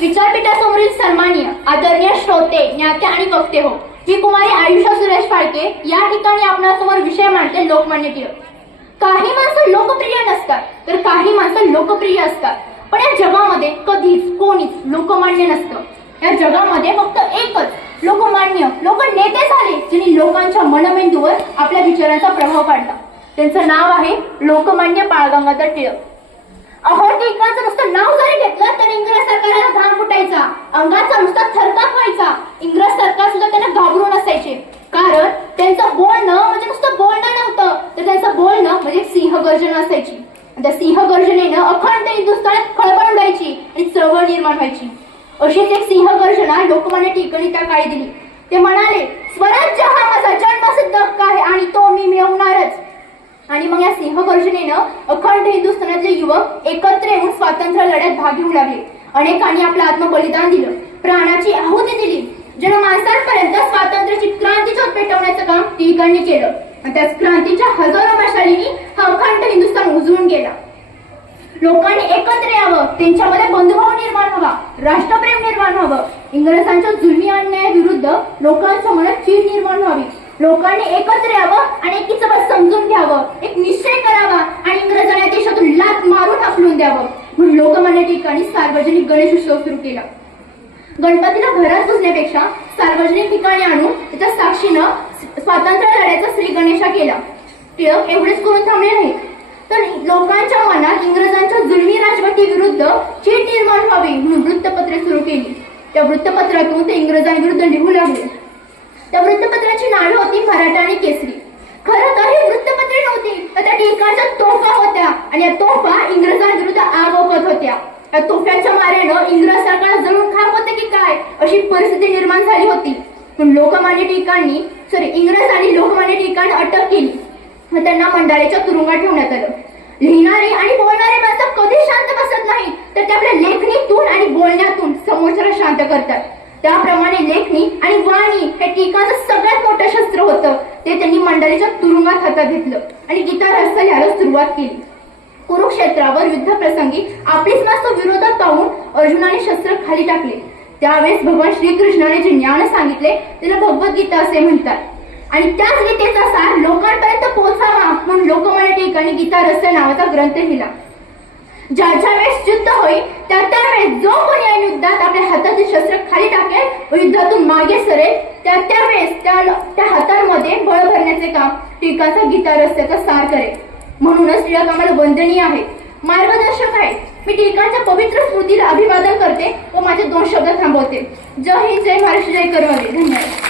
विचारपीठासमोरील सन्मान्य आदरणीय श्रोते ज्ञाते आणि वक्ते हो. मी कुमारी आयुषा सुरेश फाळके या ठिकाणी आपणासमोर विषय मांडते लोकमान्य टिळक. काही माणसं लोकप्रिय नसतात तर काही माणसं लोकप्रिय असतात. पण या जगामध्ये कधीच कोणीच लोकमान्य नसतं. या जगामध्ये फक्त एकच लोकमान्य लोक नेते झाले ज्यांनी लोकांच्या मनमेंदूवर आपल्या विचारांचा प्रभाव पाडला. त्यांचं नाव आहे लोकमान्य बाळ गंगाधर टिळक. अहो टिळकाचं नुसतं नाव जरी घेतलं तर इंग्रज सरकारला घाम फुटायचा अंगाचा नुसता थरकाप व्हायचा. इंग्रज सरकार सुद्धा त्यांना घाबरून असायचे. कारण त्यांचं बोलणं म्हणजे नुसतं बोलणं नव्हतं. तर त्यांचं बोलणं म्हणजे सिंहगर्जन असायची. त्या सिंहगर्जनेनं अखंड हिंदुस्थानात खळबळ उडायची आणि चळवळ निर्माण व्हायची. अशीच एक सिंहगर्जना लोकमान्य टिकणी त्या काळी दिली. ते म्हणाले स्वराज्य हा माझा जन्मसिद्ध हक्क आहे आणि तो मी मिळवणारच. आणि मग या सिंहगर्जनेनं अखंड हिंदुस्थानातले युवक एकत्र येऊन स्वातंत्र्य लढ्यात भाग घेऊ लागले. अनेकांनी आपलं आत्मबलिदान दिलं. प्राणाची आहुती दिली. जण माणसांपर्यंत स्वातंत्र्याची क्रांती ज्योत पेटवण्याचं काम टिळकांनी केलं. आणि त्याच क्रांतीच्या हजारो मशालीनी हा अखंड हिंदुस्थान उजळून गेला. लोकांनी एकत्र यावं त्यांच्यामध्ये बंधुभाव निर्माण व्हावा राष्ट्रप्रेम निर्माण व्हावं. इंग्रजांच्या जुलमी अन्यायाविरुद्ध लोकांच्या मनात चीड निर्माण व्हावी. लोकांनी एकत्र यावं आणि एकीचं समजून घ्यावं. एक निश्चय करावा आणि इंग्रजांना देशातून लात मारून हाकलून द्यावं म्हणून लोकमान्य ठिकाणी सार्वजनिक गणेश उत्सव सुरू केला. गणपतीला घरात बसण्यापेक्षा सार्वजनिक ठिकाणी आणून त्याच्या साक्षीनं स्वातंत्र्य लढ्याचा श्री गणेशा केला. टिळक एवढेच करून थांबले नाही तर लोकांच्या मनात इंग्रजांच्या जुलमी राजवटी विरुद्ध चीट निर्माण व्हावी म्हणून वृत्तपत्रे सुरू केली. त्या वृत्तपत्रातून ते इंग्रजांविरुद्ध लिहू लागले. त्या वृत्तपत्राची नावे होती मराठा आणि केसरी. खरं तर ही वृत्तपत्रे नव्हती तर त्या टिळकांच्या तोफा होत्या आणि या तोफा इंग्रजांविरुद्ध आग ओकत होत्या. या तोफ्याच्या मारेनं इंग्रज सरकार जळून खाक होते की काय? अशी परिस्थिती निर्माण झाली होती. पण लोकमान्य टिळकांनी सॉरी इंग्रज आणि लोकमान्य टिळकांनी अटक केली. व त्यांना मंडळाच्या तुरुंगात ठेवण्यात आलं. लिहिणारे आणि बोलणारे माणसं कधी शांत बसत नाही तर ते आपल्या लेखणीतून आणि बोलण्यातून समोरच्याला शांत करतात. त्याप्रमाणे लेखणी आणि वाणी हे टिकाचं सगळ्यात मोठं शस्त्र होतं. ते त्यांनी मंडळीच्या तुरुंगात हातात घेतलं आणि गीता रहस्य लिहायला सुरुवात केली. कुरुक्षेत्रावर युद्धप्रसंगी आपलीच विरोधात पाहून अर्जुनाने शस्त्र खाली टाकले. त्यावेळेस भगवान श्रीकृष्णाने जे ज्ञान सांगितले त्याला भगवद्गीता असे म्हणतात. आणि त्याच गीतेचा सार लोकांपर्यंत पोहोचावा म्हणून लोकमान्य ठिकाणी गीता रहस्य नावाचा ग्रंथ लिहिला. ज्या ज्या वेळेस युद्ध होईल त्या त्यावेळेस जो कोणी या युद्धात आपल्या हातातील शस्त्र खाली टाकेल व युद्धातून मागे सरेल त्या त्यावेळेस त्या त्या हातांमध्ये बळ भरण्याचे काम टिळकाचा गीता रस्त्याचा सार करेल. म्हणूनच टिळक आम्हाला वंदनीय आहे. मार्गदर्शक आहे. मी टिळकांच्या पवित्र स्मृतीला अभिवादन करते व माझे दोन शब्द थांबवते. जय हिंद जय महाराष्ट्र जय करवाले धन्यवाद.